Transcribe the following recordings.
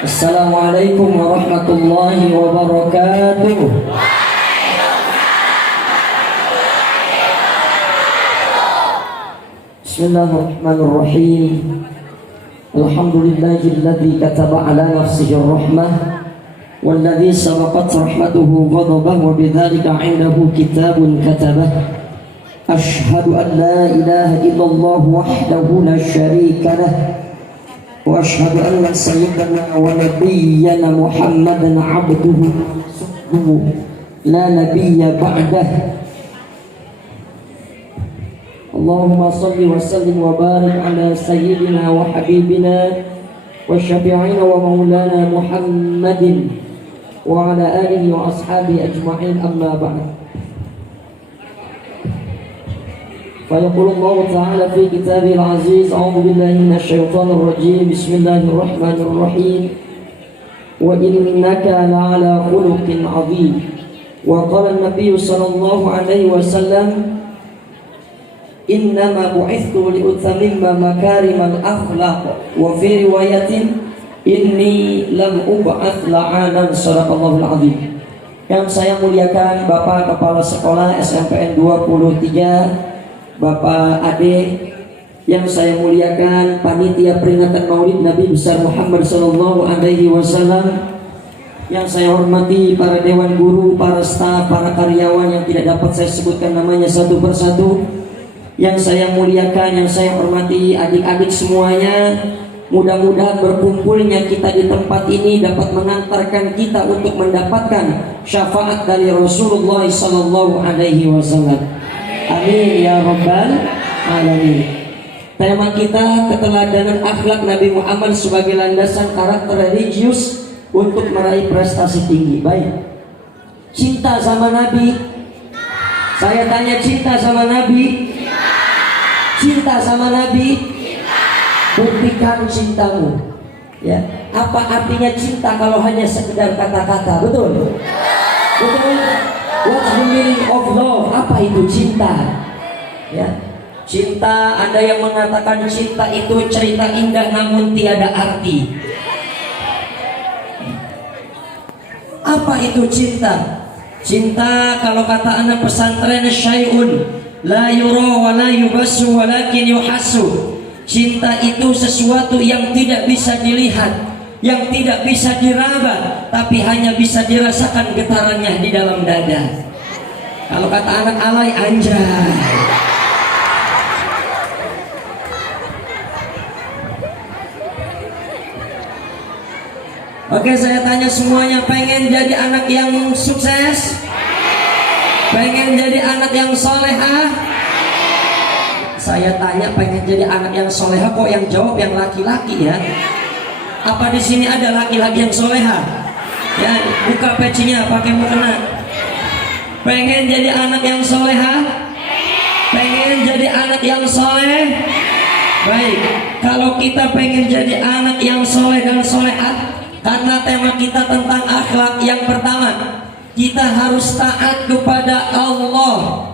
Assalamualaikum warahmatullahi wabarakatuh. Bismillahirrahmanirrahim. Alhamdulillahilladzi kataba ala nafsihi rahmah walladzi sabaqat rahmatuhu ghadabah wa bidzalika 'indahu kitabun katabah. Ashhadu an la ilaha illallah wahdahu la syarika lah wa ashhadu anna sayyidana wa nabiyyana Muhammadan 'abduhu wa rasuluhu la nabiyya ba'dah. Allahumma salli wa sallim wa barik ala sayyidina wa habibina wa syafi'ina wa maulana Muhammadin wa ala alihi wa ashabihi ajma'in, amma ba'd. فيقول الله تعالى في كتابه العزيز: أعوذ بالله من الشيطان الرجيم، بسم الله الرحمن الرحيم، وإنك لعلى خلق عظيم. وقال النبي صلى الله عليه وسلم: إنما بعثت لأتمم مكارم الأخلاق. وفي رواية: إني لم أبعث لعانا. Shadaqallahul Azim. Yang saya muliakan Bapak Kepala Sekolah SMPN 23, Bapak Ade, yang saya muliakan panitia peringatan Maulid Nabi besar Muhammad sallallahu alaihi wasallam, yang saya hormati para dewan guru, para staf, para karyawan yang tidak dapat saya sebutkan namanya satu persatu, yang saya muliakan, yang saya hormati adik-adik semuanya. Mudah-mudahan berkumpulnya kita di tempat ini dapat mengantarkan kita untuk mendapatkan syafaat dari Rasulullah sallallahu alaihi wasallam. Amin ya rabbal alamin. Tema kita keteladanan akhlak Nabi Muhammad sebagai landasan karakter religius untuk meraih prestasi tinggi. Baik. Cinta sama Nabi. Saya tanya, cinta sama Nabi? Cinta sama Nabi? Buktikan cintamu. Ya. Apa artinya cinta kalau hanya sekedar kata-kata? Betul? Betul? What's the meaning of love? Apa itu cinta? Ya, cinta, ada yang mengatakan cinta itu cerita indah namun tiada arti. Apa itu cinta? Cinta kalau kata anak pesantren, syai'un la yura wa la yubassu walakin yuhassu. Cinta itu sesuatu yang tidak bisa dilihat, yang tidak bisa diraba, tapi hanya bisa dirasakan getarannya di dalam dada. Kalau kata anak alay, anjay. Oke, saya tanya semuanya, pengen jadi anak yang sukses? Pengen jadi anak yang solehah? Saya tanya, pengen jadi anak yang solehah, kok yang jawab yang laki-laki ya? Apa di sini ada laki-laki yang soleha? Ya, buka pecinya, pakai mukena. Pengen jadi anak yang soleha? Pengen jadi anak yang soleh? Baik, kalau kita pengen jadi anak yang soleh dan soleha, karena tema kita tentang akhlak, yang pertama, kita harus taat kepada Allah.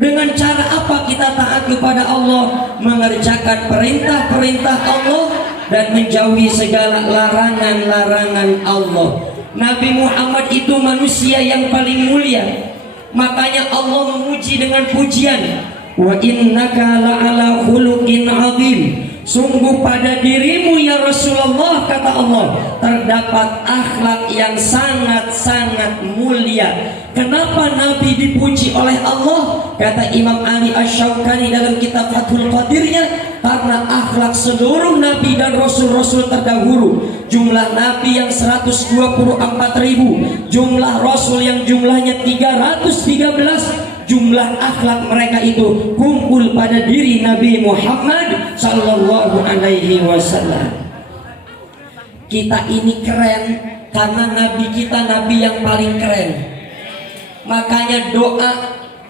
Dengan cara apa kita taat kepada Allah? Mengerjakan perintah-perintah Allah dan menjauhi segala larangan-larangan Allah. Nabi Muhammad itu manusia yang paling mulia. Makanya Allah memuji dengan pujian, wa innaka la'ala khuluqin 'adzim. Sungguh pada dirimu ya Rasulullah, kata Allah, terdapat akhlak yang sangat-sangat mulia. Kenapa Nabi dipuji oleh Allah? Kata Imam Ali Asy-Syaukani dalam kitab Fathul Qadirnya, karena akhlak seluruh Nabi dan Rasul-Rasul terdahulu, jumlah Nabi yang 124.000, jumlah Rasul yang jumlahnya 313, jumlah akhlak mereka itu kumpul pada diri Nabi Muhammad sallallahu alaihi wasallam. Kita ini keren karena Nabi kita Nabi yang paling keren. Makanya doa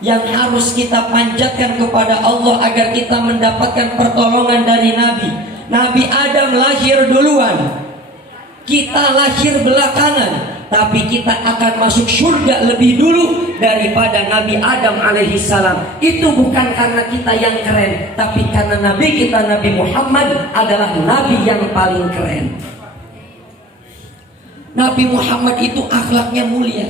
yang harus kita panjatkan kepada Allah agar kita mendapatkan pertolongan dari Nabi. Nabi Adam lahir duluan, kita lahir belakangan, tapi kita akan masuk surga lebih dulu daripada Nabi Adam alaihissalam. Itu bukan karena kita yang keren, tapi karena Nabi kita Nabi Muhammad adalah Nabi yang paling keren. Nabi Muhammad itu akhlaknya mulia.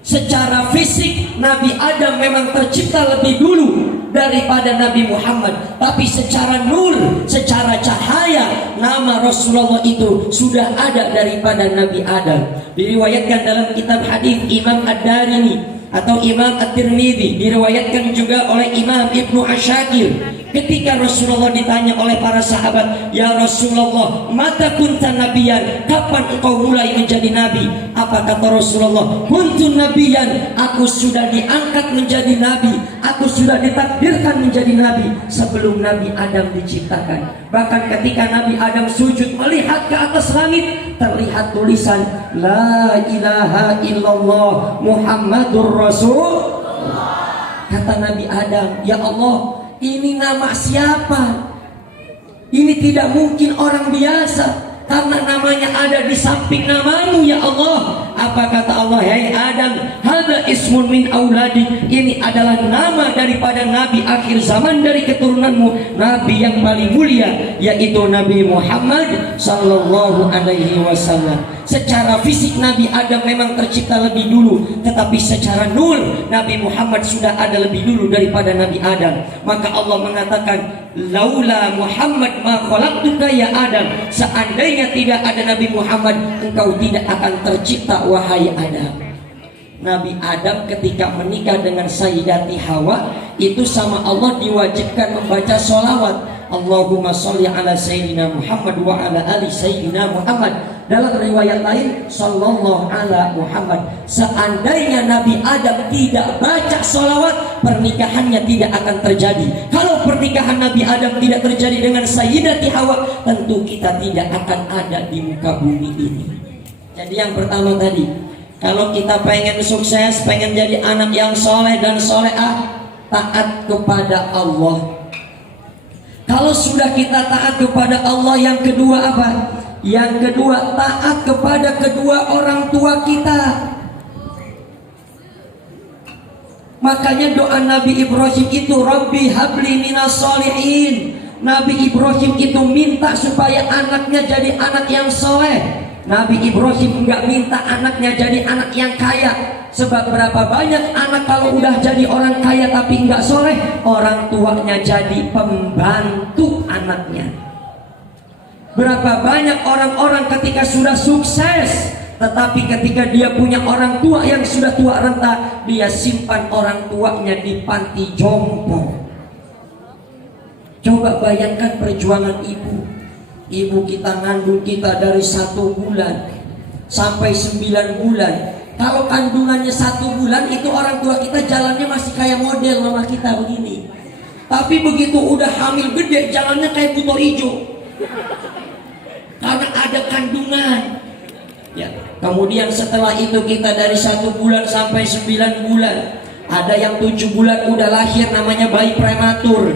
Secara fisik Nabi Adam memang tercipta lebih dulu daripada Nabi Muhammad, tapi secara nur, secara cahaya, nama Rasulullah itu sudah ada daripada Nabi Adam. Diriwayatkan dalam kitab hadis Imam Ad-Darimi atau Imam At-Tirmidzi, diriwayatkan juga oleh Imam Ibnu Asyakir. Ketika Rasulullah ditanya oleh para sahabat, "Ya Rasulullah, mata kunta nabiyan? Kapan engkau mulai menjadi nabi?" Apa kata Rasulullah? "Kuntu nabiyan, aku sudah diangkat menjadi nabi, aku sudah ditakdirkan menjadi nabi sebelum Nabi Adam diciptakan." Bahkan ketika Nabi Adam sujud melihat ke atas langit, terlihat tulisan La ilaha illallah Muhammadur Rasul. Kata Nabi Adam, "Ya Allah, ini nama siapa? Ini tidak mungkin orang biasa, karena namanya ada di samping namamu ya Allah." Apa kata Allah? "Hai Adam, hada ismun min auladi." Ini adalah nama daripada nabi akhir zaman dari keturunanmu, nabi yang paling mulia, yaitu Nabi Muhammad sallallahu alaihi wasallam. Secara fisik Nabi Adam memang tercipta lebih dulu, tetapi secara nur Nabi Muhammad sudah ada lebih dulu daripada Nabi Adam. Maka Allah mengatakan, "Laula Muhammad ma khalaqtuka ya Adam." Seandainya tidak ada Nabi Muhammad, engkau tidak akan tercipta wahai Adam. Nabi Adam ketika menikah dengan Sayyidati Hawa, itu sama Allah diwajibkan membaca sholawat. Allahumma sholli ala Sayyidina Muhammad wa ala ali Sayyidina Muhammad. Dalam riwayat lain, sallallahu ala Muhammad. Seandainya Nabi Adam tidak baca sholawat, pernikahannya tidak akan terjadi. Kalau pernikahan Nabi Adam tidak terjadi dengan Sayyidati Hawa, tentu kita tidak akan ada di muka bumi ini. Jadi yang pertama tadi, kalau kita pengen sukses, pengen jadi anak yang soleh dan solehah, taat kepada Allah. Kalau sudah kita taat kepada Allah, yang kedua apa? Yang kedua, taat kepada kedua orang tua kita. Makanya doa Nabi Ibrahim itu, Rabbi habli minas sholihin. Nabi Ibrahim itu minta supaya anaknya jadi anak yang soleh. Nabi Ibrahim enggak minta anaknya jadi anak yang kaya. Sebab berapa banyak anak kalau udah jadi orang kaya tapi enggak soleh, orang tuanya jadi pembantu anaknya. Berapa banyak orang-orang ketika sudah sukses, tetapi ketika dia punya orang tua yang sudah tua renta, dia simpan orang tuanya di panti jompo. Coba bayangkan perjuangan ibu. Ibu kita ngandung kita dari 1 bulan sampai 9 bulan. Kalau kandungannya 1 bulan, itu orang tua kita jalannya masih kayak model mama kita begini. Tapi begitu udah hamil gede, jalannya kayak buto hijau. Karena ada kandungan. Ya. Kemudian setelah itu kita dari 1 bulan sampai 9 bulan. Ada yang 7 bulan udah lahir, namanya bayi prematur.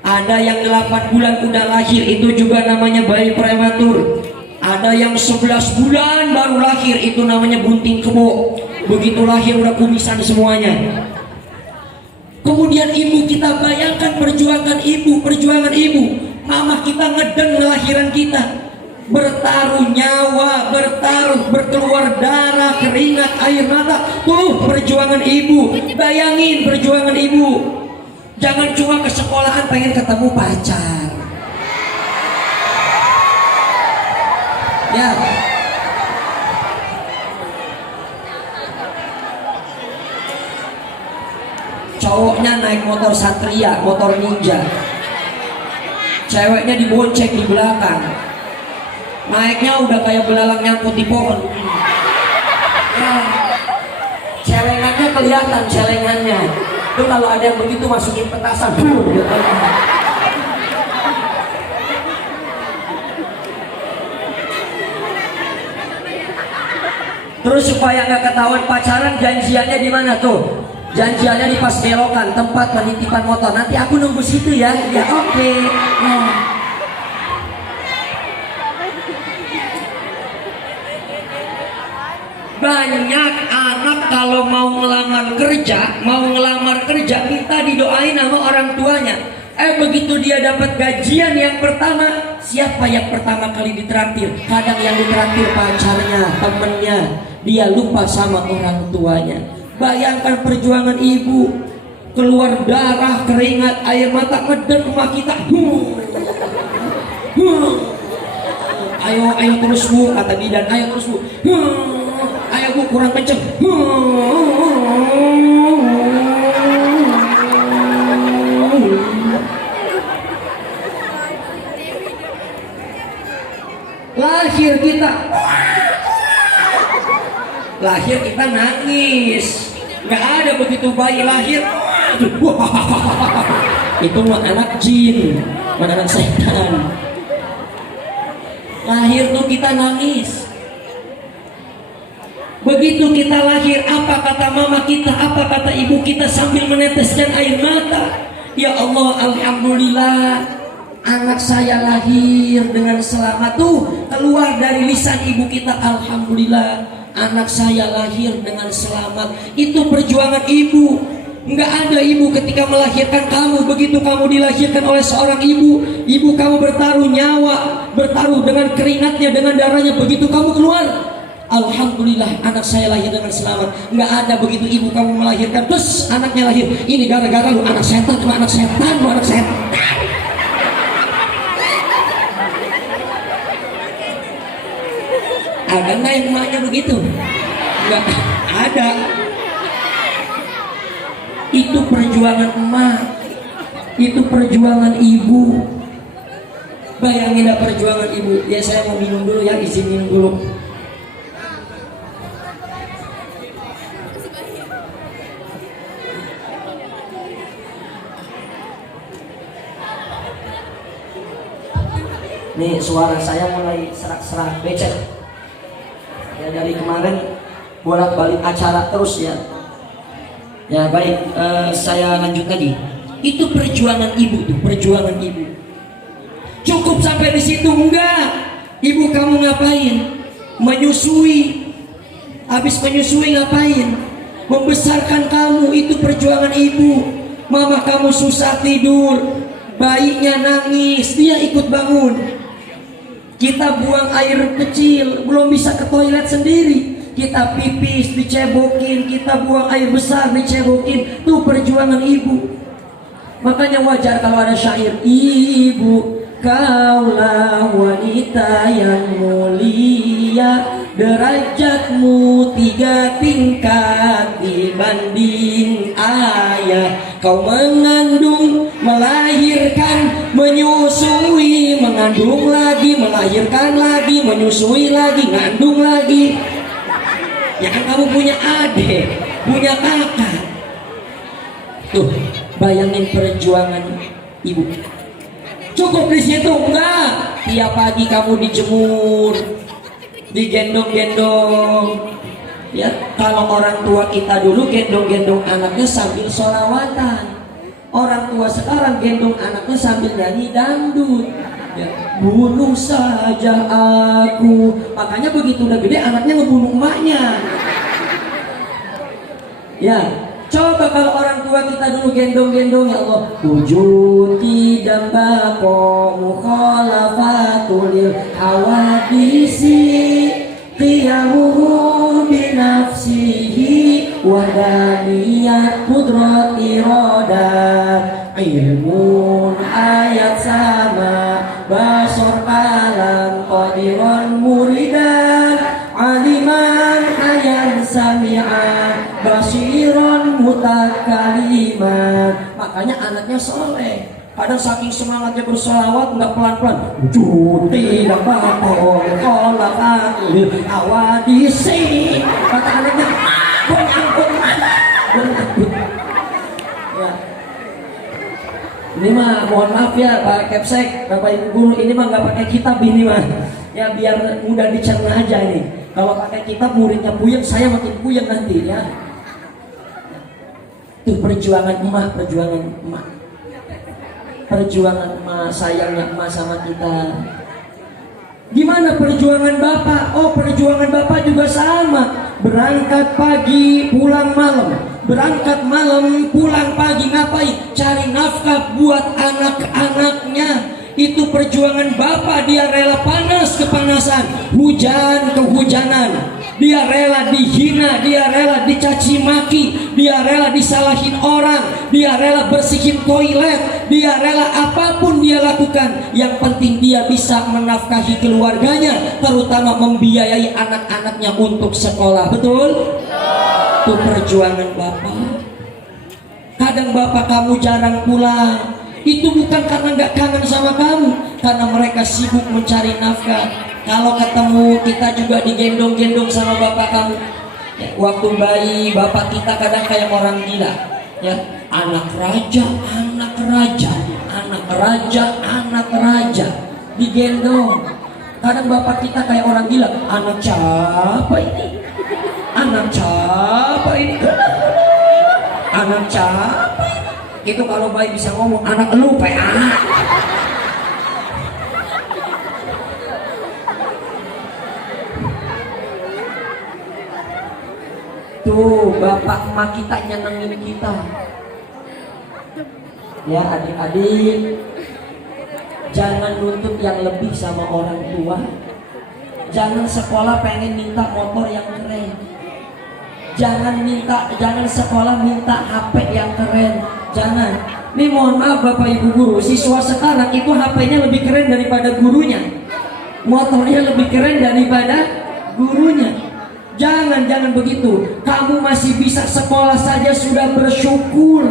Ada yang 8 bulan udah lahir, itu juga namanya bayi prematur. Ada yang 11 bulan baru lahir, itu namanya bunting kebo. Begitu lahir udah kumisan semuanya. Kemudian ibu kita, bayangkan perjuangan ibu. Mama kita ngeden ngelahiran kita, bertaruh nyawa, berkeluar darah, keringat, air mata. Tuh perjuangan ibu. Bayangin perjuangan ibu. Jangan cuma ke sekolahan pengen ketemu pacar. Ya. Cowoknya naik motor Satria, motor Ninja. Ceweknya dibonceng di belakang. Naiknya udah kayak belalang nyangkut di pohon. Ya. Celengannya kelihatan, celengannya. Itu kalau ada yang begitu masukin petasan. Terus supaya nggak ketahuan pacaran, janjiannya di mana tuh? Janjiannya di pas belokan, tempat penitipan motor. Nanti aku nunggu situ ya. Ya oke. Nah. Banyak anak kalau mau ngelamar kerja minta didoain sama orang tuanya. Begitu dia dapat gajian yang pertama, siapa yang pertama kali ditraktir? Kadang yang ditraktir pacarnya, temennya. Dia lupa sama orang tuanya. Bayangkan perjuangan ibu, keluar darah, keringat, air mata, ngeden rumah kita. Ayo terus bu, kata bidan, ayo terus bu. Ayo bu, kurang kenceng. Lahir kita nangis, nggak ada begitu bayi lahir. Itu mah anak jin, mana anak setan. Lahir tuh kita nangis. Begitu kita lahir, apa kata mama kita, apa kata ibu kita sambil meneteskan air mata? Ya Allah, alhamdulillah, anak saya lahir dengan selamat. Tuh keluar dari lisan ibu kita, alhamdulillah, anak saya lahir dengan selamat. Itu perjuangan ibu. Enggak ada ibu ketika melahirkan kamu. Begitu kamu dilahirkan oleh seorang ibu, ibu kamu bertaruh nyawa, bertaruh dengan keringatnya, dengan darahnya. Begitu kamu keluar, alhamdulillah, anak saya lahir dengan selamat. Enggak ada begitu ibu kamu melahirkan terus anaknya lahir, ini gara-gara lu anak setan, lu anak setan, lu anak setan. Ada nggak yang emaknya begitu? Nggak ada. Itu perjuangan emak, itu perjuangan ibu. Bayangin perjuangan ibu. Ya saya mau minum dulu ya, izin minum dulu. Nih suara saya mulai serak-serak becek. Ya dari kemarin bolak-balik acara terus ya. Ya baik, saya lanjut lagi. Itu perjuangan ibu tuh, perjuangan ibu. Cukup sampai di situ enggak? Ibu kamu ngapain? Menyusui. Habis menyusui ngapain? Membesarkan kamu, itu perjuangan ibu. Mama kamu susah tidur, bayinya nangis, dia ikut bangun. Kita buang air kecil, belum bisa ke toilet sendiri. Kita pipis dicebokin, kita buang air besar dicebokin. Tuh perjuangan ibu. Makanya wajar kalau ada syair, ibu kaulah wanita yang mulia, derajatmu 3 tingkat dibanding ayah. Kau mengandung, melahirkan, menyusui, mengandung lagi, melahirkan lagi, menyusui lagi, ngandung lagi. Ya kan kamu punya adik, punya kakak. Tuh, bayangin perjuangan ibu. Cukup di situ enggak? Tiap pagi kamu dijemur, digendong-gendong. Ya, kalau orang tua kita dulu gendong-gendong anaknya sambil sholawatan. Orang tua sekarang gendong anaknya sambil nyanyi dangdut. Ya, bunuh saja aku. Makanya begitu udah gede anaknya ngebunuh emaknya. Ya, coba kalau orang tua kita dulu gendong-gendong, ya Allah, wujuti dambako mukhalafatul hawadisi qiyamuhu binafsihi wadaniyat kudrat iradat ilmun ayat sama basor kalam qadiran muridan aliman hayan sami'an basiran mutakaliman. Makanya anaknya soleh. Kadang saking semangatnya bersolawat nggak pelan-pelan. Cuti dan bakor kolakatul awadisi. Kata anaknya, gue nyangkut mana? Ya. Ini mah mohon maaf ya Pak Kepsek, Bapak Ibu Guru, ini mah nggak pakai kitab ini mah. Ya biar mudah dicerna aja ini. Kalau pakai kitab muridnya puyeng, saya makin puyeng nanti ya. Itu perjuangan emak, perjuangan emak. Perjuangan emak, sayangnya emak sama kita. Gimana perjuangan bapak? Oh, perjuangan bapak juga sama. Berangkat pagi, pulang malam. berangkat malam, pulang pagi, ngapain? Cari nafkah buat anak-anaknya. Itu perjuangan bapak. Dia rela panas kepanasan, hujan kehujanan. Dia rela dihina, dia rela dicaci maki, dia rela disalahin orang, dia rela bersihin toilet, dia rela apapun dia lakukan. Yang penting dia bisa menafkahi keluarganya, terutama membiayai anak-anaknya untuk sekolah. Betul? Itu perjuangan bapak. Kadang bapak kamu jarang pulang, itu bukan karena nggak kangen sama kamu, karena mereka sibuk mencari nafkah. Kalau ketemu kita juga digendong-gendong sama bapak kamu. Ya, waktu bayi bapak kita kadang kayak orang gila. Ya, anak raja, anak raja, anak raja, anak raja, digendong. Kadang bapak kita kayak orang gila. Anak siapa ini? Anak siapa ini? Anak siapa ini? Itu kalau bayi bisa ngomong, anak lu PA. Tuh bapak emak kita nyenengin kita. Ya adik-adik, jangan nuntut yang lebih sama orang tua. Jangan sekolah pengen minta motor yang keren. Jangan sekolah minta HP yang keren. Jangan. Ini mohon maaf Bapak Ibu guru, siswa sekarang itu HP-nya lebih keren daripada gurunya, motornya lebih keren daripada gurunya. Jangan begitu. Kamu masih bisa sekolah saja sudah bersyukur.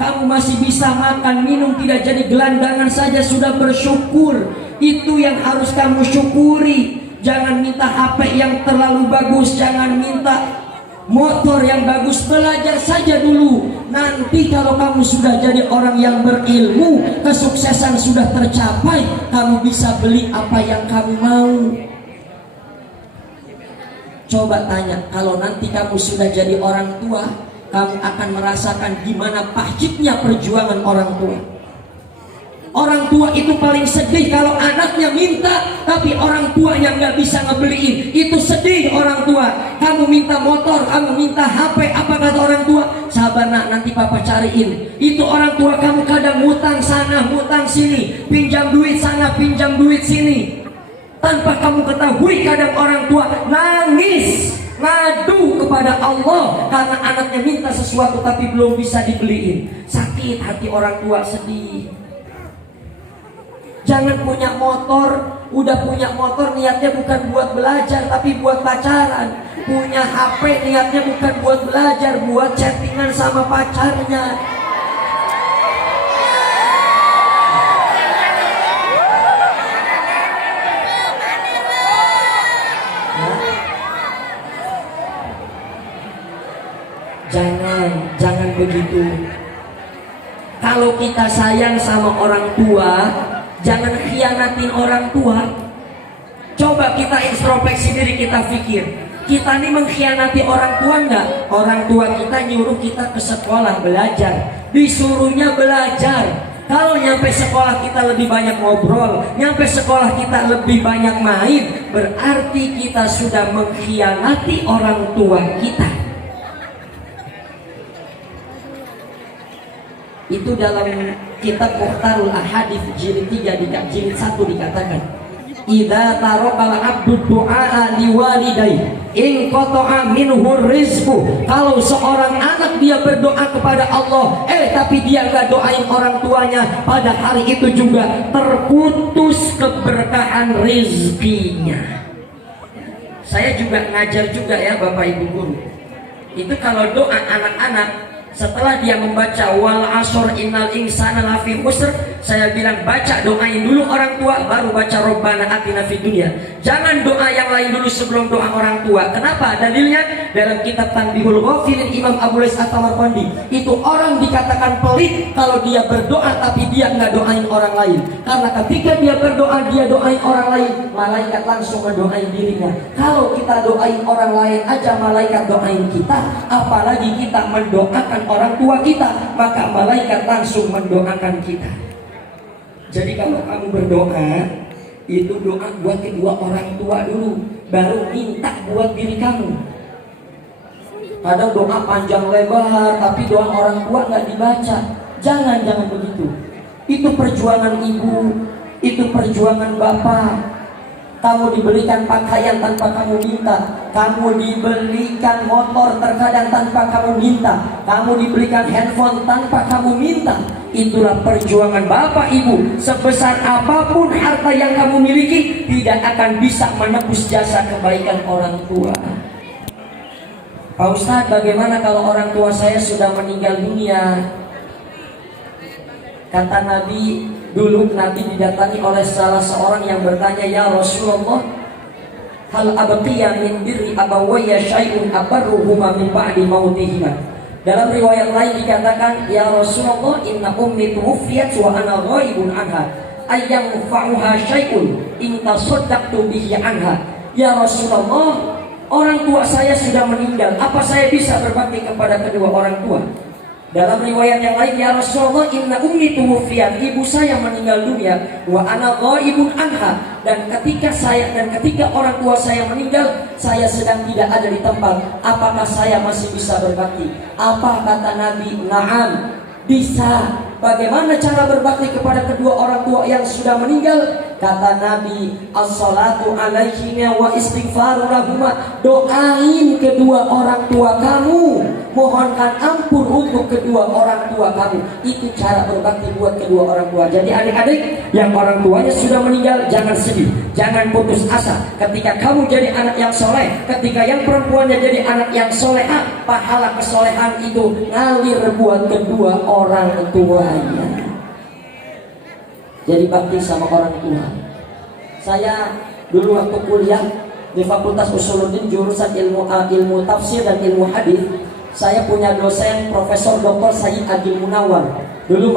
Kamu masih bisa makan, minum, tidak jadi gelandangan saja sudah bersyukur. Itu yang harus kamu syukuri. Jangan minta HP yang terlalu bagus, jangan minta motor yang bagus. Belajar saja dulu. Nanti kalau kamu sudah jadi orang yang berilmu, kesuksesan sudah tercapai, kamu bisa beli apa yang kamu mau. Coba tanya, kalau nanti kamu sudah jadi orang tua, kamu akan merasakan gimana pahitnya perjuangan orang tua. Orang tua itu paling sedih kalau anaknya minta, tapi orang tua yang gak bisa ngebeliin. Itu sedih orang tua. Kamu minta motor, kamu minta HP, apa kata orang tua? Sabar nak, nanti papa cariin. Itu orang tua kamu kadang ngutang sana, ngutang sini, pinjam duit sana, pinjam duit sini. Tanpa kamu ketahui, kadang orang tua nangis, ngadu kepada Allah karena anaknya minta sesuatu tapi belum bisa dibeliin. Sakit hati orang tua, sedih. Jangan punya motor, udah punya motor niatnya bukan buat belajar tapi buat pacaran. Punya HP niatnya bukan buat belajar, buat chattingan sama pacarnya. Jangan begitu. Kalau kita sayang sama orang tua, jangan khianatin orang tua. Coba kita introspeksi diri, kita pikir, kita ini mengkhianati orang tua enggak? Orang tua kita nyuruh kita ke sekolah belajar, disuruhnya belajar. Kalau nyampe sekolah kita lebih banyak ngobrol, nyampe sekolah kita lebih banyak main, berarti kita sudah mengkhianati orang tua kita. Itu dalam kitab Mukhtarul Ahadits jilid 3 jilid 1 dikatakan, idza tarokal abdu du'a liwalidayhi in qata'a minhu rizqu. Kalau seorang anak dia berdoa kepada Allah, tapi dia enggak doain orang tuanya, pada hari itu juga terputus keberkahan rizkinya. Saya juga ngajar juga ya Bapak Ibu guru. Itu kalau doa anak-anak, setelah dia membaca wal asr innal insana lafi khusr, saya bilang baca, doain dulu orang tua, baru baca Rabbana atina fid dunya. Jangan doa yang lain dulu sebelum doa orang tua. Kenapa? Dalilnya dalam kitab Tanbihul Ghafilin Imam Abu Lais At-Tawarqandi. Itu orang dikatakan pelit kalau dia berdoa tapi dia nggak doain orang lain. Karena ketika dia berdoa, dia doain orang lain, malaikat langsung mendoain dirinya. Kalau kita doain orang lain aja malaikat doain kita, apalagi kita mendoakan orang tua kita, maka malaikat langsung mendoakan kita. Jadi kalau kamu berdoa, itu doa buat kedua orang tua dulu, baru minta buat diri kamu. Kadang doa panjang lebar, tapi doa orang tua nggak dibaca. Jangan begitu. Itu perjuangan ibu, itu perjuangan bapak. Kamu dibelikan pakaian tanpa kamu minta, kamu dibelikan motor terkadang tanpa kamu minta, kamu dibelikan handphone tanpa kamu minta. Itulah perjuangan bapak ibu. Sebesar apapun harta yang kamu miliki, tidak akan bisa menebus jasa kebaikan orang tua. Pak Ustadz, bagaimana kalau orang tua saya sudah meninggal dunia? Kata Nabi, dulu Nabi didatangi oleh salah seorang yang bertanya, ya Rasulullah, hal abqiya min birri abawayya syai'un abarruhuma min ba'di mautihima. Dalam riwayat lain dikatakan, ya Rasulullah, inna ummi tuwfiyat wa ana ghaibun anha ayyamfa'uha syai'un in tasaddaqtu bihi anha. Ya Rasulullah, orang tua saya sudah meninggal, apa saya bisa berbakti kepada kedua orang tua? Dalam riwayat yang lain, ya Rasulullah, inna ummi tuwfiyat, ibu saya meninggal dunia, wa ana ghaibun anha, dan ketika orang tua saya meninggal, saya sedang tidak ada di tempat. Apakah saya masih bisa berbakti? Apa kata Nabi? Na'am, bisa. Bagaimana cara berbakti kepada kedua orang tua yang sudah meninggal? Kata Nabi, as-salatu alaihima wa istighfaru lahuma. Doain kedua orang tua kamu, mohonkan ampun untuk kedua orang tua kamu. Itu cara berbakti buat kedua orang tua. Jadi adik-adik yang orang tuanya sudah meninggal, jangan sedih, jangan putus asa. Ketika kamu jadi anak yang soleh, ketika yang perempuannya jadi anak yang solehah, pahala kesolehan itu ngalir buat kedua orang tuanya. Jadi bakti sama orang tua. Saya dulu waktu kuliah di Fakultas Usuluddin jurusan ilmu tafsir dan ilmu hadis, saya punya dosen Profesor Dr. Sayyid Agil Munawar. Dulu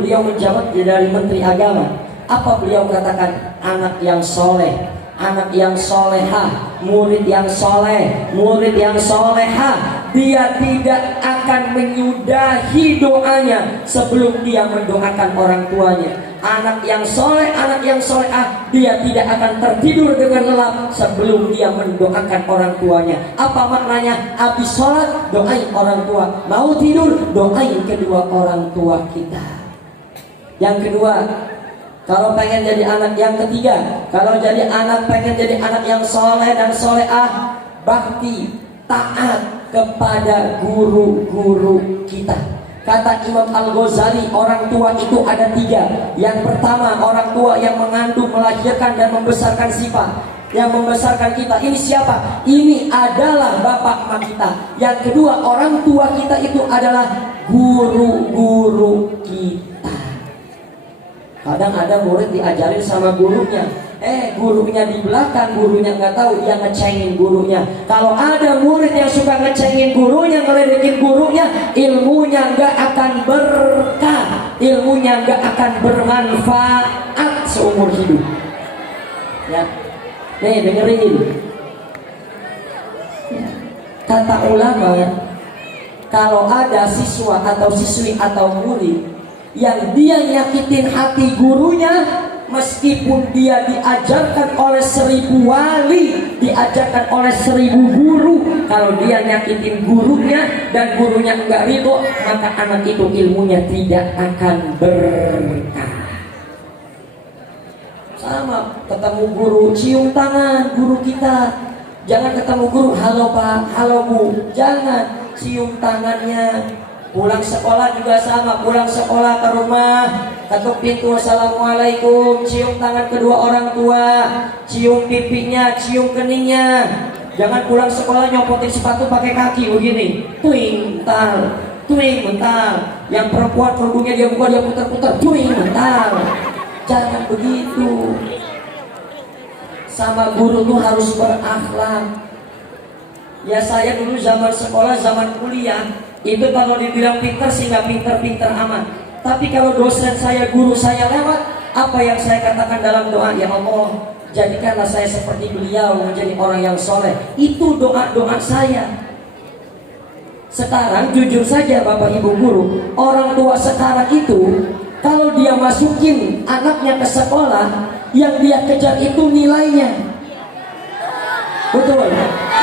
beliau menjabat dari Menteri Agama. Apa beliau katakan? Anak yang soleh, anak yang solehah, murid yang soleh, murid yang solehah, dia tidak akan menyudahi doanya sebelum dia mendoakan orang tuanya. Anak yang soleh, anak yang solehah, dia tidak akan tertidur dengan lelap sebelum dia mendoakan orang tuanya. Apa maknanya? Habis sholat, doain orang tua. Mau tidur, doain kedua orang tua kita. Yang kedua, kalau pengen jadi anak, yang ketiga, kalau jadi anak, pengen jadi anak yang soleh dan solehah, bakti, taat kepada guru-guru kita. Kata Imam Al-Ghazali, orang tua itu ada tiga. Yang pertama, orang tua yang mengandung, melahirkan dan membesarkan sifat. Yang membesarkan kita, ini siapa? Ini adalah bapak emak kita. Yang kedua, orang tua kita itu adalah guru-guru kita. Kadang ada murid diajarin sama gurunya, gurunya di belakang, gurunya nggak tahu, dia ngecengin gurunya. Kalau ada murid yang suka ngecengin gurunya, ngeledekin gurunya, ilmunya nggak akan berkah, ilmunya nggak akan bermanfaat seumur hidup. Ya, nih dengerin. Kata ulama, kalau ada siswa atau siswi atau murid yang dia nyakitin hati gurunya, meskipun dia diajarkan oleh 1000 wali, diajarkan oleh 1000 guru, kalau dia nyakitin gurunya dan gurunya enggak ridho, maka anak itu ilmunya tidak akan berkah. Sama, ketemu guru, cium tangan guru kita. Jangan ketemu guru, halo Pak, halo Bu, jangan, cium tangannya. Pulang sekolah juga sama, pulang sekolah ke rumah, ketuk pintu, assalamualaikum, cium tangan kedua orang tua, cium pipinya, cium keningnya. Jangan pulang sekolah nyopotin sepatu pakai kaki begini, tuing bentar, tuing bentar. Yang perempuan kerudungnya dia buka, dia putar-putar, tuing bentar. Jangan begitu. Sama guru tuh harus berakhlak. Ya saya dulu zaman sekolah, zaman kuliah, itu kalau dibilang pintar sih nggak pintar-pintar amat. Tapi kalau dosen saya, guru saya lewat, apa yang saya katakan dalam doa? Ya Allah, jadikanlah saya seperti beliau, menjadi orang yang soleh. Itu doa-doa saya. Sekarang jujur saja Bapak Ibu guru, orang tua sekarang itu kalau dia masukin anaknya ke sekolah, yang dia kejar itu nilainya. Betul.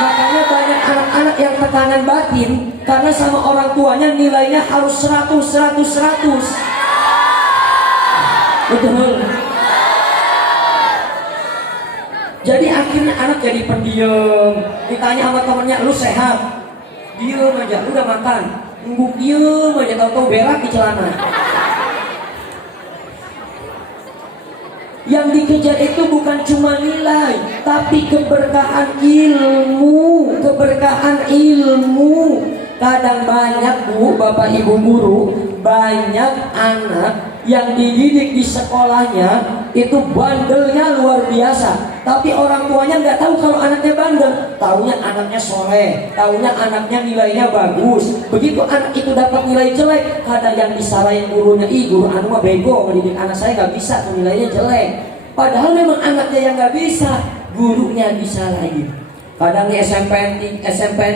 Makanya banyak anak-anak yang tekanan batin karena sama orang tuanya nilainya harus 100. Betul. Jadi akhirnya anak jadi pendiam. Ditanya sama temennya, lu sehat? Diem aja, lu udah makan? Nggak, diem aja, tau-tau berak di celana. Yang dikejar itu bukan cuma nilai, tapi keberkahan ilmu. Kadang banyak bu, bapak ibu guru, banyak anak yang dididik di sekolahnya itu bandelnya luar biasa, tapi orang tuanya nggak tahu kalau anaknya bandel. Taunya anaknya soleh, taunya anaknya nilainya bagus. Begitu anak itu dapat nilai jelek, kadang yang disalahin gurunya, guru anu mah bego ngedidik anak saya, nggak bisa tuh nilainya jelek. Padahal memang anaknya yang nggak bisa, gurunya bisa lagi. Kadang di SMPN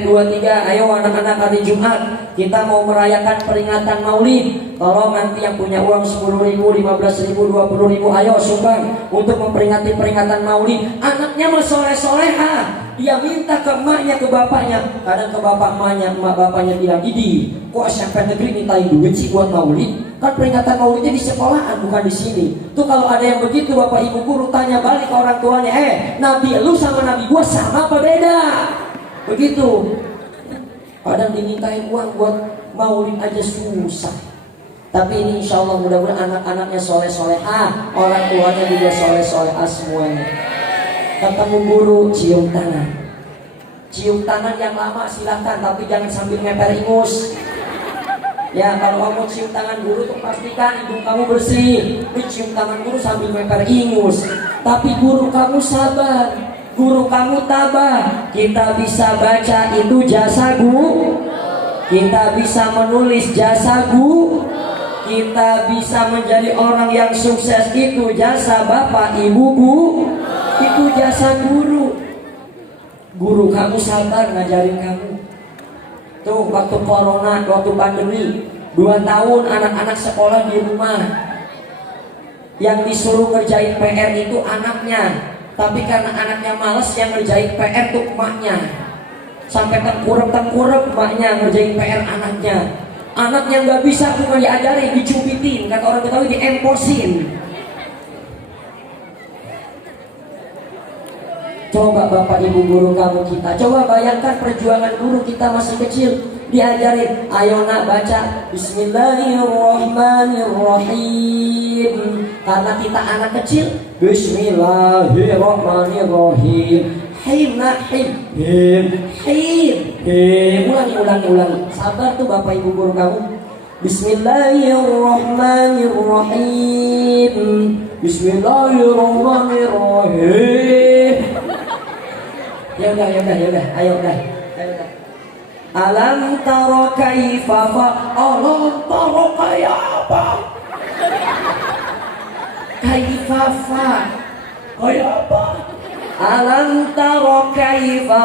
23, ayo anak-anak hari Jumat kita mau merayakan peringatan Maulid. Tolong nanti yang punya uang 10.000, 15.000, 20.000, ayo sumbang untuk memperingati peringatan Maulid. Anaknya mah soleh-solehah, dia minta ke emaknya, ke bapaknya. Kadang ke bapak emaknya, emak bapaknya bilang, "Idi, kok SMP negeri mintain duit sih buat Maulid? Kan peringatan Maulidnya di sekolahan, bukan di sini." Tuh kalau ada yang begitu, bapak ibu guru tanya balik ke orang tuanya, Nabi lu sama Nabi gua sama apa beda? Begitu. Kadang dimintain uang buat Maulid aja susah. Tapi ini insya Allah mudah-mudahan anak-anaknya soleh-solehah, orang tuanya juga soleh-solehah semuanya. Ketemu guru, cium tangan. Cium tangan yang lama silahkan, tapi jangan sambil ngeper ingus. Ya, kalau kamu cium tangan guru tuh pastikan hidung kamu bersih. Cium tangan guru sambil meper ingus. Tapi guru kamu sabar, guru kamu tabah. Kita bisa baca itu jasa guru, kita bisa menulis jasa guru, kita bisa menjadi orang yang sukses itu jasa bapak ibu guru, itu jasa guru. Guru kamu sabar ngajarin kamu. Tuh waktu corona, waktu pandemi, 2 tahun anak-anak sekolah di rumah. Yang disuruh ngerjain PR itu anaknya, tapi karena anaknya males, yang ngerjain PR tuh emaknya. Sampai tengkurep emaknya ngerjain PR anaknya. Anaknya nggak bisa, bukan diajarin, dicubitin, kata orang Betawi diemposin. Coba bapak ibu guru kamu kita, coba bayangkan perjuangan guru kita masih kecil, diajarin, ayo nak baca Bismillahirrahmanirrahim. Karena kita anak kecil, Bismillahirrahmanirrahim. Him nak him. Ulangi. Sabar tuh bapak ibu guru kamu. Bismillahirrahmanirrahim. Bismillahirrahmanirrahim. Ya udah, ayo udah. Alam taro kaifa alam taro kayak apa? Kaifa kayak apa? Alam taro kaifa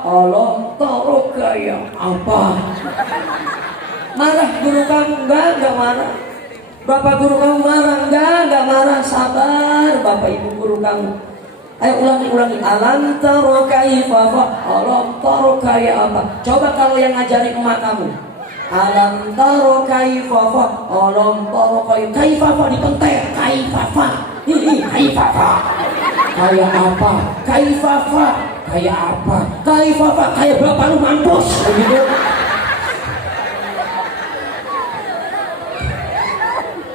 alam taro kayak apa? Marah guru kamu? Enggak marah. Bapak guru kamu marah? Enggak marah. Sabar bapak ibu guru kamu. Ayo ulangi. Alam taro kaifa alam taro kayak apa? Coba kalau yang ngajarin emak kamu. Alam taro kaifa alam taro kayak kaifa dipentek. Kaifa kayak apa? Kaifa kayak bapak lu mampus begitu.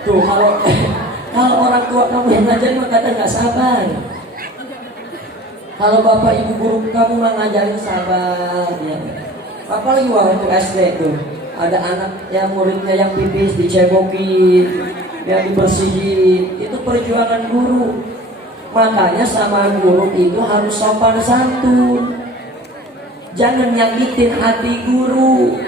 Tuh kalau orang tua kamu yang ngajarin mah kadang nggak sabar. Kalau bapak ibu guru kamu mah ngajarin sabar ya. Apalagi waktu SD tuh ada anak yang muridnya yang pipis dicebokin, yang dibersihin, itu perjuangan guru. Makanya sama guru itu harus sopan santun, jangan nyakitin hati guru.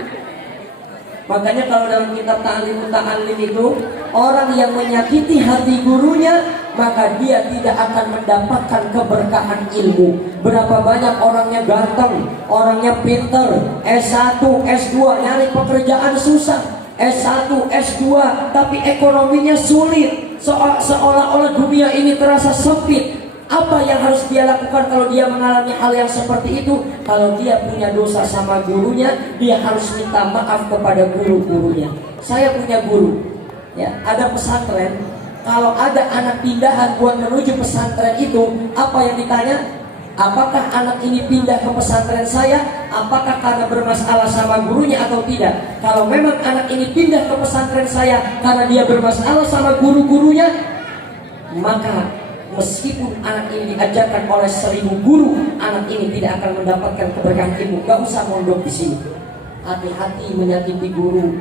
Makanya kalau dalam kitab Ta'lim itu, orang yang menyakiti hati gurunya, maka dia tidak akan mendapatkan keberkahan ilmu. Berapa banyak orangnya ganteng, orangnya pinter, S1, S2, nyari pekerjaan susah, S1, S2, tapi ekonominya sulit. Seolah-olah dunia ini terasa sempit. Apa yang harus dia lakukan kalau dia mengalami hal yang seperti itu? Kalau dia punya dosa sama gurunya, dia harus minta maaf kepada guru-gurunya. Saya punya guru, ya, ada pesantren. Kalau ada anak pindahan buat menuju pesantren itu, apa yang ditanya? Apakah anak ini pindah ke pesantren saya? Apakah karena bermasalah sama gurunya atau tidak? Kalau memang anak ini pindah ke pesantren saya karena dia bermasalah sama guru-gurunya, maka meskipun anak ini diajarkan oleh 1000 guru, anak ini tidak akan mendapatkan keberkahan ilmu. Gak usah mondok di sini. Hati-hati menyakiti guru,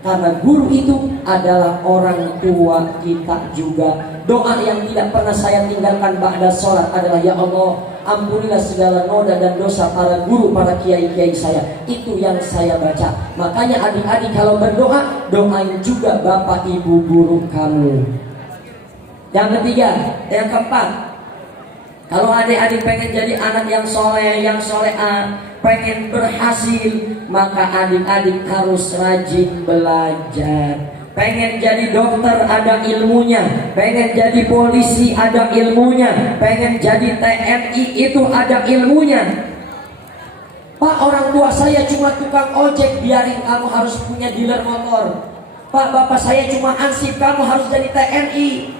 karena guru itu adalah orang tua kita juga. Doa yang tidak pernah saya tinggalkan ba'da sholat adalah, ya Allah, ampunilah segala noda dan dosa para guru, para kiai-kiai saya. Itu yang saya baca. Makanya adik-adik kalau berdoa, doain juga bapak ibu guru kamu. Yang ketiga, yang keempat, kalau adik-adik pengen jadi anak yang soleh, yang solehah, pengen berhasil, maka adik-adik harus rajin belajar. Pengen jadi dokter, ada ilmunya. Pengen jadi polisi, ada ilmunya. Pengen jadi TNI, itu ada ilmunya. Pak, orang tua saya cuma tukang ojek, biarin, kamu harus punya dealer motor. Pak, bapak saya cuma ansip, kamu harus jadi TNI.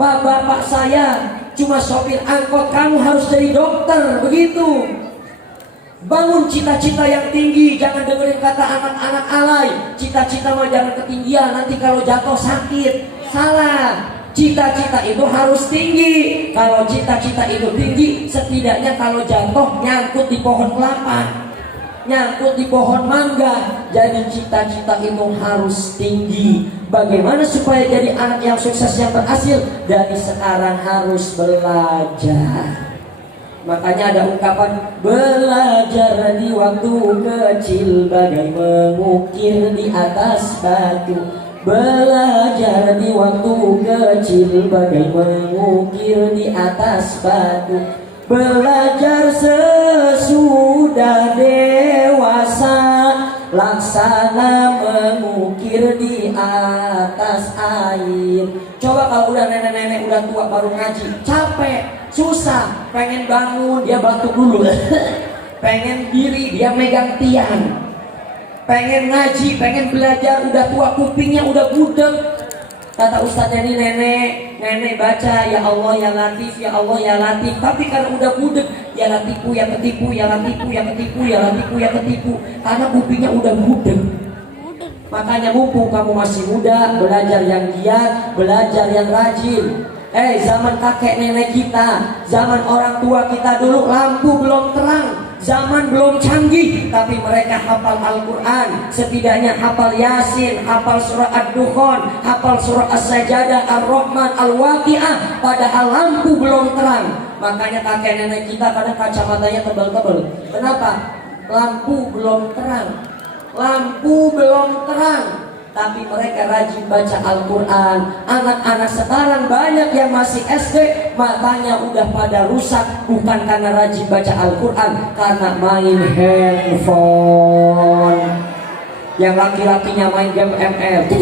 Pak, bapak saya cuma sopir angkot, kamu harus jadi dokter. Begitu. Bangun cita-cita yang tinggi. Jangan dengerin kata anak-anak alay. Cita-cita mah jangan ketinggian, nanti kalau jatuh sakit. Salah. Cita-cita itu harus tinggi. Kalau cita-cita itu tinggi, setidaknya kalau jatuh nyangkut di pohon kelapa, nyangkut di pohon mangga. Jadi cita-cita itu harus tinggi. Bagaimana supaya jadi anak yang sukses, yang berhasil? Dari sekarang harus belajar. Makanya ada ungkapan, belajar di waktu kecil bagai mengukir di atas batu. Belajar di waktu kecil bagai mengukir di atas batu. Belajar sesudah dewasa, laksana mengukir di atas air. Coba kalau udah nenek-nenek, udah tua baru ngaji, capek, susah. Pengen bangun, dia batuk dulu. Pengen diri, dia megang tiang. Pengen ngaji, pengen belajar, udah tua, kupingnya udah budek. Kata ustadznya ini, nenek baca ya Allah ya Latif, ya Allah ya Latif. Tapi karena udah budek, ya Latifu ya ketipu, ya Latifu ya ketipu, ya Latifu ya ketipu. Karena kupingnya udah budek. Makanya mumpung kamu masih muda, belajar yang giat, belajar yang rajin. Zaman kakek nenek kita, zaman orang tua kita dulu, lampu belum terang, zaman belum canggih, tapi mereka hafal Al-Quran. Setidaknya hafal Yasin, hafal surah Ad-Dukhan, hafal surah As-Sajadah, Ar-Rahman, Al-Waqi'ah. Padahal lampu belum terang. Makanya kakek nenek kita kadang kacamatanya tebal-tebal. Kenapa? Lampu belum terang. Lampu belum terang, tapi mereka rajin baca Al-Quran. Anak-anak sekarang banyak yang masih SD, matanya udah pada rusak. Bukan karena rajin baca Al-Quran, karena main handphone. Yang laki-lakinya main game ML.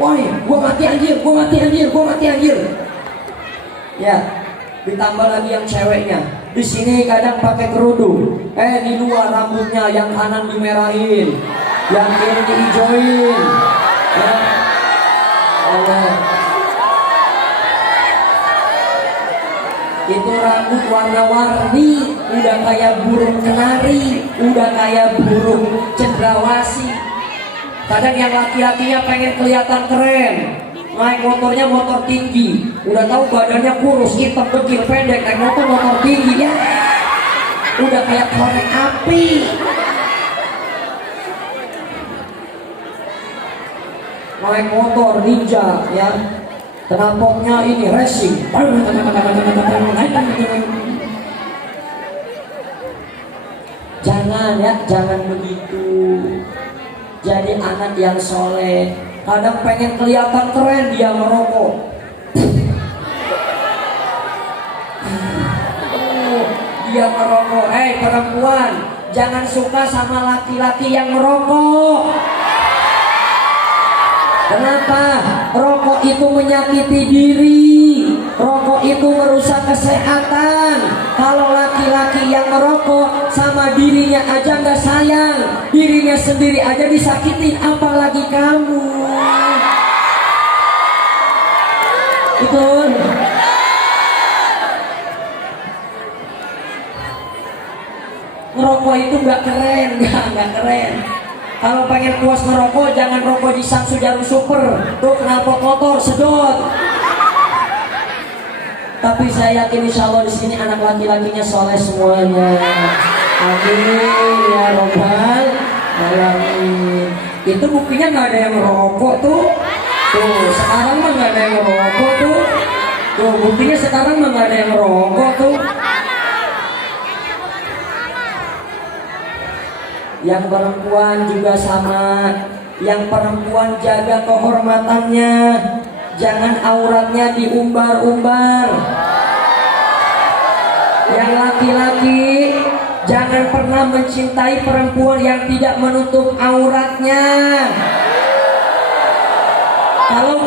Woi, gua mati anjir, gua mati anjir, gua mati anjir. Ya, ditambah lagi yang ceweknya. Di sini kadang pakai kerudung. Di luar rambutnya yang kanan dimerahin, yang kiri dihijauin. Itu rambut warna-warni, udah kayak burung kenari, udah kayak burung cendrawasih. Kadang yang laki-lakinya pengen kelihatan keren, naik motornya motor tinggi, udah tahu badannya kurus, hitam, kecil, pendek, naik motor tinggi, ya udah kayak korek api. Naik motor ninja, ya knalpotnya ini racing. Jangan ya, jangan begitu. Jadi anak yang soleh. Kadang pengen kelihatan keren, dia merokok. Dia merokok. Perempuan, jangan suka sama laki-laki yang merokok. Kenapa? Rokok Rokok itu menyakiti diri, rokok itu merusak kesehatan. Kalau laki-laki yang merokok sama dirinya aja nggak sayang, dirinya sendiri aja disakitin, apalagi kamu. Betul. Ngerokok itu nggak keren, nggak keren. Kalau pengen puas ngerokok, jangan rokok di Samsu Jarum Super. Tuh knalpot motor sedot. Tapi saya yakin insya Allah di sini anak laki-lakinya soleh semuanya. Amin ya robbal alamin. Itu buktinya nggak ada yang merokok tuh. Tuh sekarang mah nggak ada yang merokok tuh. Tuh buktinya sekarang mah nggak ada yang merokok tuh. Yang perempuan juga sama. Yang perempuan jaga kehormatannya, jangan auratnya diumbar-umbar. Yang laki-laki jangan pernah mencintai perempuan yang tidak menutup auratnya. Kalau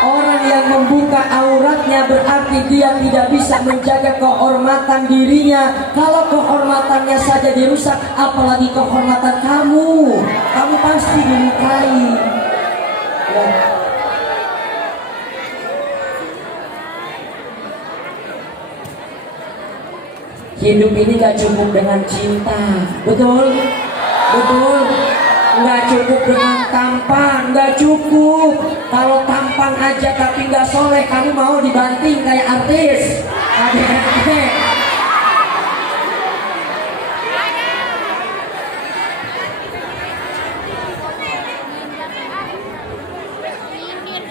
orang yang membuka auratnya berarti dia tidak bisa menjaga kehormatan dirinya. Kalau kehormatannya saja dirusak, apalagi kehormatan kamu. Kamu pasti dilukai. Ya. Hidup ini gak cukup dengan cinta. Betul? Betul? Nggak cukup dengan tampan, nggak cukup. Kalau tampan aja tapi nggak soleh, kamu mau dibanting kayak artis.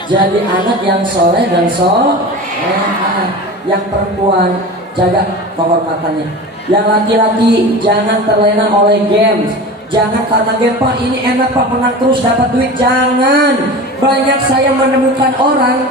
Jadi anak yang soleh dan yang perempuan jaga kehormatannya. Yang laki-laki jangan terlena oleh games. Jangan karena game Pak ini enak Pak, menang terus dapat duit. Jangan. Banyak saya menemukan orang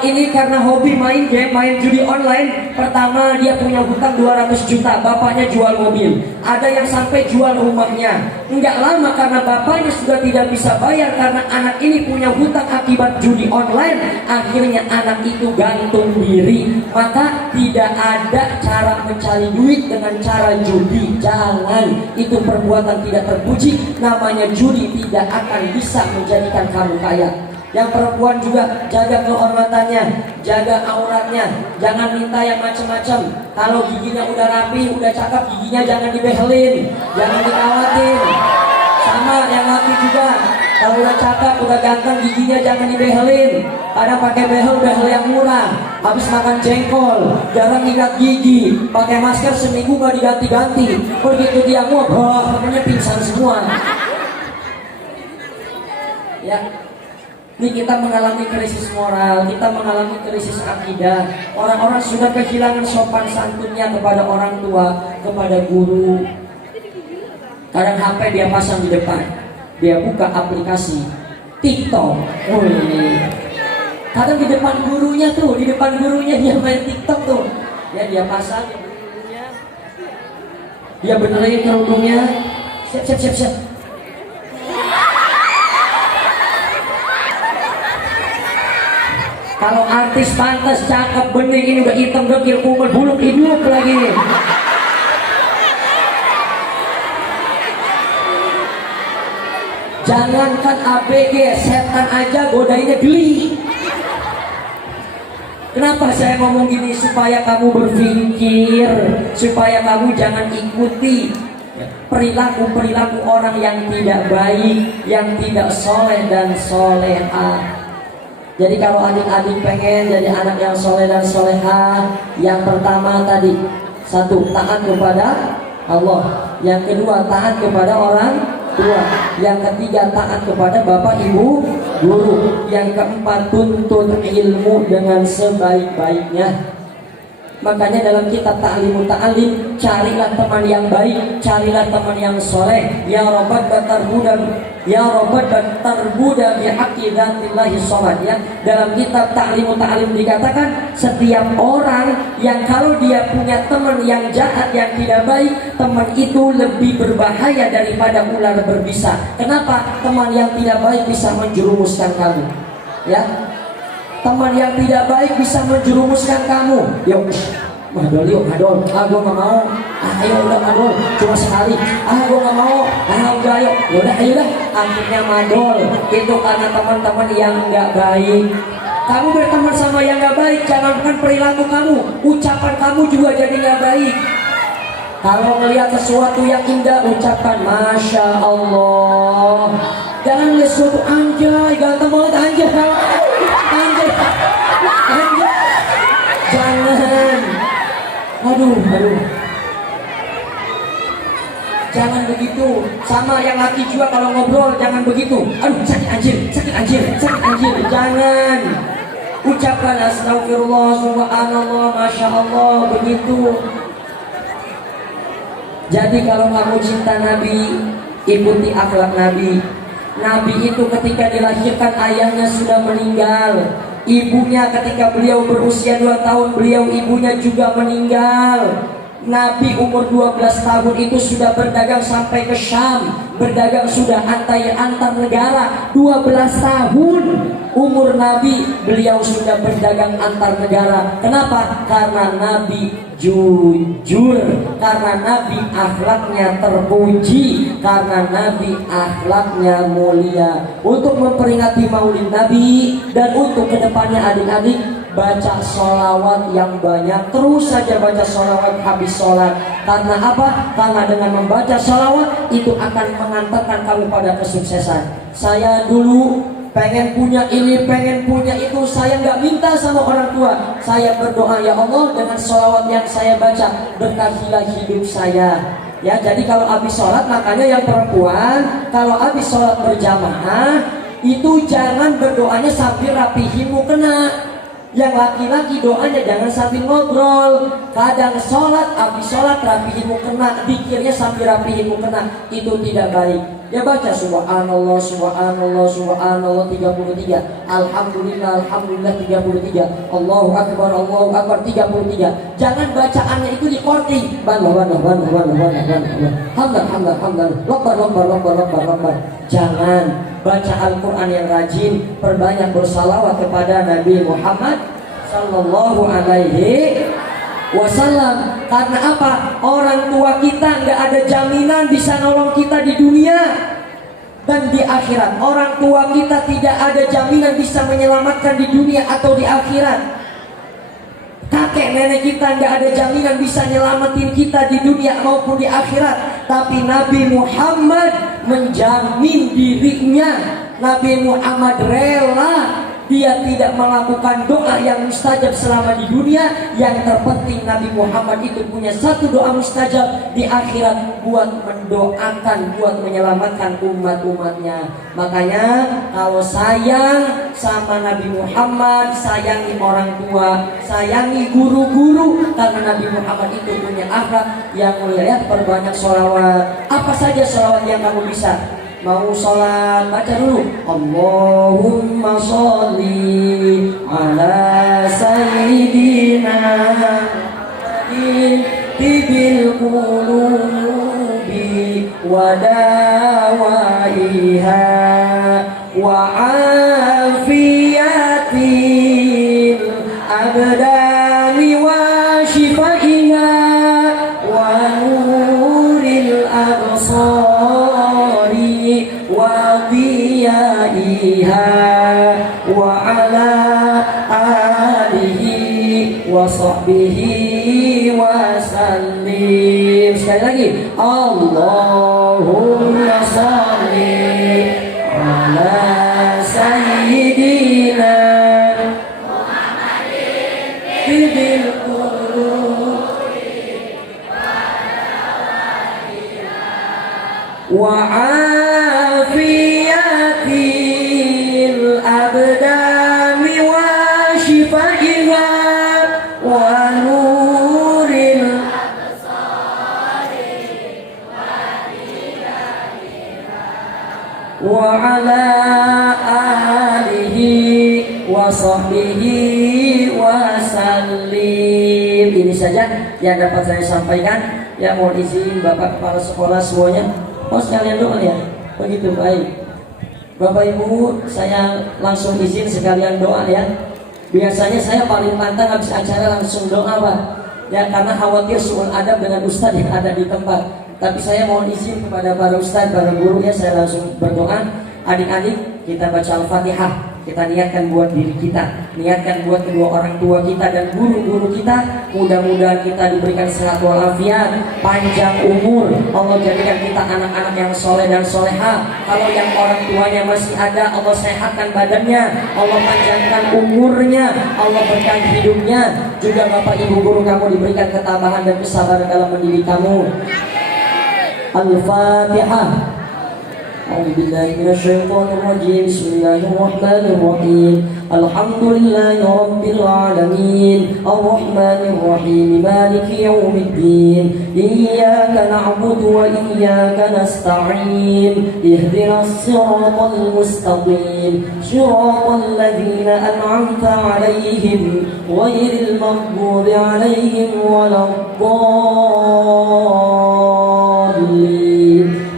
ini karena hobi main game, main judi online. Pertama dia punya hutang 200 juta, bapaknya jual mobil. Ada yang sampai jual rumahnya. Enggak lama karena bapaknya sudah tidak bisa bayar karena anak ini punya hutang akibat judi online. Akhirnya anak itu gantung diri. Maka tidak ada cara mencari duit dengan cara judi. Jangan, itu perbuatan tidak terpuji. Namanya judi tidak akan bisa menjadikan kamu kaya. Yang perempuan juga jaga kehormatannya, jaga auratnya, jangan minta yang macam-macam. Kalau giginya udah rapi, udah cakep, giginya jangan dibehelin, jangan dikawatin. Sama yang laki juga, kalau udah cakep, udah ganteng, giginya jangan dibehelin. Kadang pakai behel yang murah, habis makan jengkol, jarang nyikat gigi, pakai masker seminggu gak diganti-ganti. Begitu dia ngobrol, pokoknya pingsan semua. Ya. Ini kita mengalami krisis moral, kita mengalami krisis akidah. Orang-orang sudah kehilangan sopan santunnya kepada orang tua, kepada guru. Kadang HP dia pasang di depan, dia buka aplikasi TikTok. Kadang di depan gurunya tuh, di depan gurunya dia main TikTok tuh. Ya dia pasang di gurunya, dia benerin kerudungnya, siap. Kalau artis pantas, cakep, bening, ini udah hitam, dekil, kumel, buluk, hidup lagi. Jangankan ABG, setan aja godainnya geli. Kenapa saya ngomong gini? Supaya kamu berpikir, supaya kamu jangan ikuti perilaku-perilaku orang yang tidak baik, yang tidak soleh dan solehah. Jadi kalau adik-adik pengen jadi anak yang soleh dan solehah, yang pertama tadi, satu, taat kepada Allah. Yang kedua, taat kepada orang tua. Yang ketiga, taat kepada bapak ibu guru. Yang keempat, tuntut ilmu dengan sebaik-baiknya. Makanya dalam kitab Ta'limut Ta'alim, carilah teman yang baik, carilah teman yang soleh. Ya Robbat batarbudan, ya Robbat batarbuda bi'aqidatillahi sholat. Ya, dalam kitab Ta'limut Ta'alim dikatakan setiap orang yang kalau dia punya teman yang jahat, yang tidak baik, teman itu lebih berbahaya daripada ular berbisa. Kenapa? Teman yang tidak baik bisa menjerumuskan kamu. Ya, teman yang tidak baik bisa menjerumuskan kamu. Yuk, madol yuk, madol. Gue gak mau. Ayo udah madol, cuma sekali. Gue gak mau. Udah ayo. Yaudah, ayo dah. Akhirnya madol. Itu karena teman-teman yang gak baik. Kamu berteman sama yang gak baik, jangankan perilaku kamu, ucapan kamu juga jadi gak baik. Kalau melihat sesuatu yang indah, ucapkan Masya Allah. Jangan lihat sesuatu, anjay, ganteng banget, anjay. Anjay. Jangan. Aduh. Jangan begitu. Sama yang laki juga kalau ngobrol jangan begitu. Aduh, sakit anjir. Jangan. Ucapkan astagfirullah, subhanallah, masya Allah, begitu. Jadi kalau kamu cinta Nabi, ikuti akhlak Nabi. Nabi itu ketika dilahirkan ayahnya sudah meninggal. Ibunya ketika beliau berusia 2 tahun, ibunya juga meninggal. Nabi umur 12 tahun itu sudah berdagang sampai ke Syam. Berdagang sudah antar negara. 12 tahun umur Nabi, beliau sudah berdagang antar negara. Kenapa? Karena Nabi jujur, karena Nabi akhlaknya terpuji, karena Nabi akhlaknya mulia. Untuk memperingati Maulid Nabi dan untuk kedepannya adik-adik, baca sholawat yang banyak. Terus saja baca sholawat habis sholat. Karena apa? Karena dengan membaca sholawat itu akan mengantarkan kamu pada kesuksesan. Saya dulu pengen punya ini, pengen punya itu. Saya nggak minta sama orang tua. Saya berdoa, ya Allah, dengan sholawat yang saya baca, berkahilah hidup saya. Ya, jadi kalau habis sholat, makanya yang perempuan kalau habis sholat berjamaah itu jangan berdoanya sambil rapihimu kena. Yang laki-laki doanya jangan sambil ngobrol. Kadang sholat, habis sholat rapihimu kena, dikirnya sambil rapihimu kena, itu tidak baik. Ya baca subhanallah 33, alhamdulillah 33, Allahu akbar 33. Jangan bacaannya itu di korting. Hamdan, lombar. Jangan. Baca Al-Quran yang rajin, perbanyak bersalawat kepada Nabi Muhammad sallallahu alaihi wasallam. Karena apa? Orang tua kita nggak ada jaminan bisa nolong kita di dunia dan di akhirat. Orang tua kita tidak ada jaminan bisa menyelamatkan di dunia atau di akhirat. Kakek nenek kita nggak ada jaminan bisa nyelamatin kita di dunia maupun di akhirat. Tapi Nabi Muhammad menjamin dirinya. Nabi Muhammad rela. Dia tidak melakukan doa yang mustajab selama di dunia. Yang terpenting Nabi Muhammad itu punya satu doa mustajab di akhirat, buat mendoakan, buat menyelamatkan umat-umatnya. Makanya kalau sayang sama Nabi Muhammad, sayangi orang tua, sayangi guru-guru. Karena Nabi Muhammad itu punya akhlak yang mulia. Perbanyak sholawat. Apa saja sholawat yang kamu bisa? Mau sholat, baca dulu Allahumma sholli ala sayyidina tibil qulubi wa dawaiha wa afiyatil abdani wa shifaiha wa nuril absar wa diyaiha wa ala alihi wa sahbihi wa sallim. Sekali lagi Allahumma sholli ala sayyidina Muhammadin bil qulubi wa afiyatil abdami wa shifaiha wa nur wa sahbihi wa sallim. Ini saja yang dapat saya sampaikan. Ya, mohon izin Bapak Kepala Sekolah semuanya. Oh, sekalian doa ya. Begitu, baik. Bapak Ibu, saya langsung izin sekalian doa ya. Biasanya saya paling pantang habis acara langsung doa, Pak. Ya, karena khawatir suul adab dengan ustadz yang ada di tempat. Tapi saya mohon izin kepada para ustadz, para guru ya, saya langsung berdoa. Adik-adik, kita baca Al-Fatihah. Kita niatkan buat diri kita, niatkan buat kedua orang tua kita dan guru-guru kita. Mudah-mudahan kita diberikan sehat walafiat, panjang umur. Allah jadikan kita anak-anak yang soleh dan soleha. Kalau yang orang tuanya masih ada, Allah sehatkan badannya, Allah panjangkan umurnya, Allah berkahi hidupnya. Juga Bapak Ibu guru kamu diberikan ketabahan dan kesabaran dalam mendidik kamu. Al-Fatihah. أعوذ بالله من الشيطان الرجيم بسم الله الرحمن الرحيم الحمد لله رب العالمين الرحمن الرحيم مالك يوم الدين إياك نعبد وإياك نستعين اهدنا الصراط المستقيم صراط الذين أنعمت عليهم غير المغضوب عليهم ولا الضالين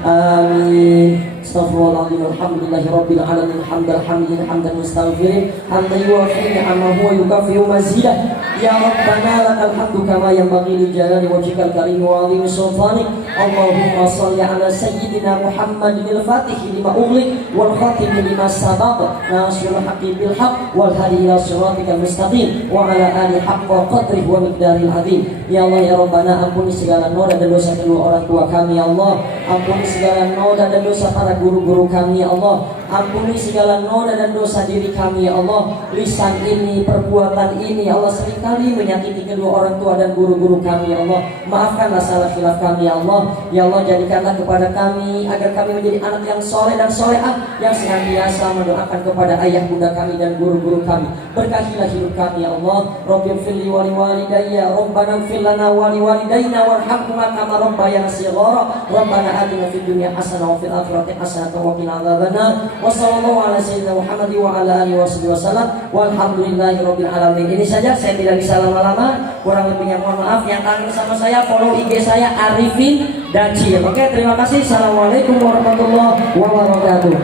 آمين. Astaghfirullahaladzim, alhamdulillahi rabbil alamin, hamdal hamdin, hamdan mustaghfirin, hamdan yuwafi ni'amahu wa yukafi'u mazidah. Ya Rabbana lakal hamdu kama yanbaghi li jalali wajhikal karim wa 'azimi sultanik. Allahumma shalli ala sayyidina Muhammadin al-Fatih lima ughliq wal khatim lima sabaq, nasirul haqqi bil haqq wal hadi ila siratikal mustaqim wa ala alihi haqqa qadrihi wa miqdaril azim. Ya Allah ya Rabbana, ampuni segala noda dan dosa kedua orang tua kami ya Allah. Ampuni segala noda dan dosa para guru-guru kami ya Allah. Ampuni segala noda dan dosa diri kami ya Allah. Lisan ini, perbuatan ini ya Allah, seringkali menyakiti kedua orang tua dan guru-guru kami ya Allah. Maafkanlah salah khilaf kami ya Allah. Ya Allah, jadikanlah kepada kami agar kami menjadi anak yang soleh dan solehah, yang senantiasa mendoakan kepada ayah bunda kami dan guru-guru kami. Berkahilah hidup kami ya Allah. Rabbil firli wa liwalidayya, Rabbana ighfir lana wa liwalidayna warhamhuma kama rabbayana shighara. Rabbana atina fid dunya hasanah wa fil akhirati hasanah wa qina adzabannar. Wassallallahu ala sayyidina Muhammad wa ala alihi wasallam. Walhamdulillahirabbil alamin. Ini saja, saya tidak bisa lama-lama. Kurang lebihnya mohon maaf. Yang kangen sama saya, follow IG saya Arifin Dacil. Oke, terima kasih. Assalamualaikum warahmatullahi wabarakatuh.